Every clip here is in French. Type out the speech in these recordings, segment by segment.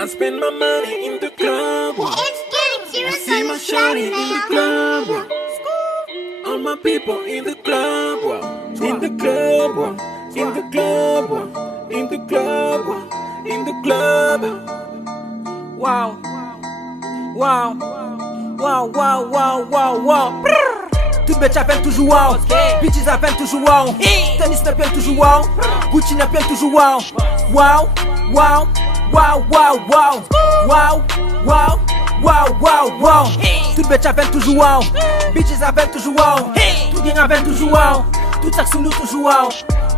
I spend my money in the club. It's getting serious. I see my shawty in the club. All my people in the club. In the club. In the club. In the club. In the club. Wow. Wow. Wow, wow, wow, wow, wow. Toutes bitches appellent toujours wow. Bitches appellent toujours wow. Tennis n'appelle toujours wow. Gucci n'appelle toujours wow. Wow, wow, wow, wow, wow. Wow, wow, wow, wow, wow. Toutes bitches appellent toujours wow. Bitches appellent toujours wow. Tout gang appelle toujours wow. Tout ça sous nous toujours wow.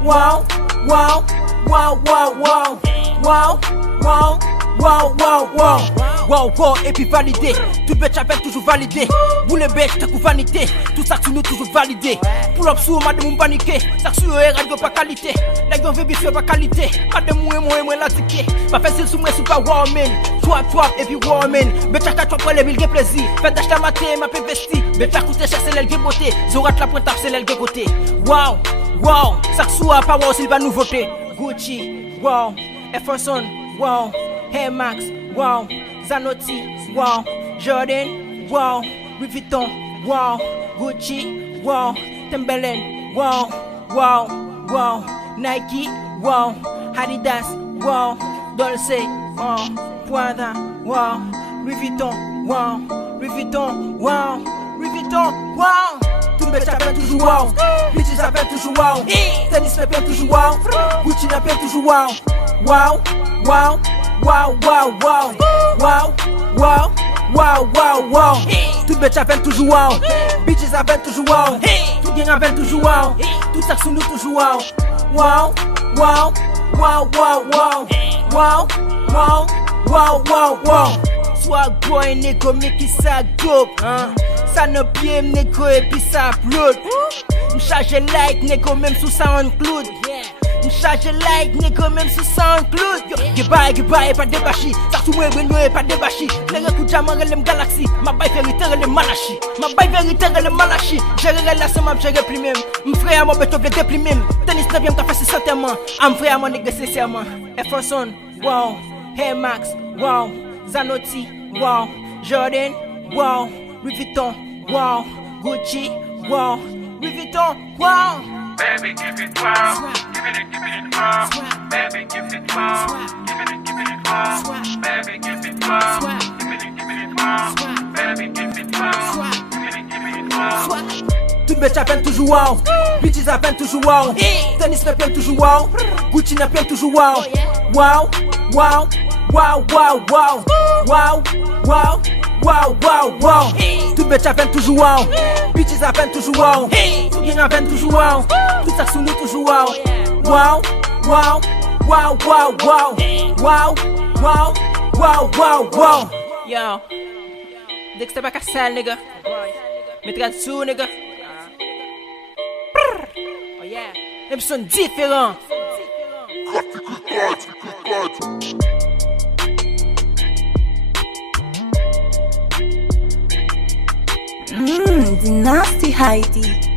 Wow, wow, wow, wow, wow. Wow, wow, wow, wow, wow. Wow, wow, et puis validé. Tout bitch appelle toujours validé. Vous les bitch, t'as coup vanité. Tout ça sous nous toujours validé. Pull up sous madame mon paniqué. Ça sous eux, radio pas qualité. La gueule veut bien pas qualité. Madame moi la ticket. Pas facile sous moi, c'est pas wow man. Swap, et puis wow man. Bitch à 4 fois les mille plaisir. Faites d'acheter maté, ma paix vesti. Bitch à coûter cher, c'est l'elle beauté. Zorat la pointe, c'est l'elle côté. Wow, wow, ça sous à pas wow, s'il va nous voter. Gucci, wow, Efferson, wow, Air Max, wow. Zanotti, wow, Jordan, wow, Louis Vuitton, wow, Gucci, wow, Timberland, wow, wow, wow, Nike, wow, Adidas, wow, Dolce, wow, Prada, wow, Louis Vuitton, wow, Louis Vuitton, wow, Louis Vuitton, wow. Tout le bitch appelle toujours wow, bitches appellent toujours wow, tennis appelle toujours wow, Gucci appelle toujours wow, wow, wow. Wow, wow, wow, wow, wow, wow, wow, wow. Toutes bitches appellent toujours wow, bitches appellent toujours wow, tout gang appelle toujours wow, tout ça sous nous toujours wow. Wow, wow, wow, wow, wow, wow, wow, wow, wow, wow. Swag boy, négro, mais qui ça dope, hein? Ça ne pied, négro, et puis ça upload. M'charge like, négro, même sous SoundCloud. M'charge like, négro, même sous SoundCloud. Goodbye, pas de bachi. Ça sous moi, pas de bachi. Les recoups diamants, les galaxies. Ma baille vérité, les malachi. Ma baille vérité, les malachi. Gérer la somme, gérer plus même. M'frère, mon béton, les déprimer. Tennis 9ème, t'as fait ce sentiment. M'frère, mon négro, sincèrement. Efferson, wow. Air Max, wow. Zanotti, wow. Jordan, wow. Louis Vuitton, wow. Gucci, wow. Louis Vuitton, wow. Baby, give it wow, give it wow. Baby, give it wow, give it wow. Baby, give it wow, give it wow. Baby, give it wow, give it wow. Toutes bitches appellent toujours wow, bitches appellent toujours wow, tennis n'appelle toujours wow, Gucci n'appelle toujours wow. Wow, wow, wow, wow, wow, wow, wow, wow, wow, wow. Toutes bitches appellent toujours wow, bitches appellent toujours wow, tout gang appelle toujours wow, tout ça sous nous toujours wow. Wow, wow, wow, wow, wow, wow, wow, wow, wow, wow. Yo, dès que t'es pas cassé, nigga, mettrai dessous, nigga. Oh yeah, les sont différents. The nasty Heidi.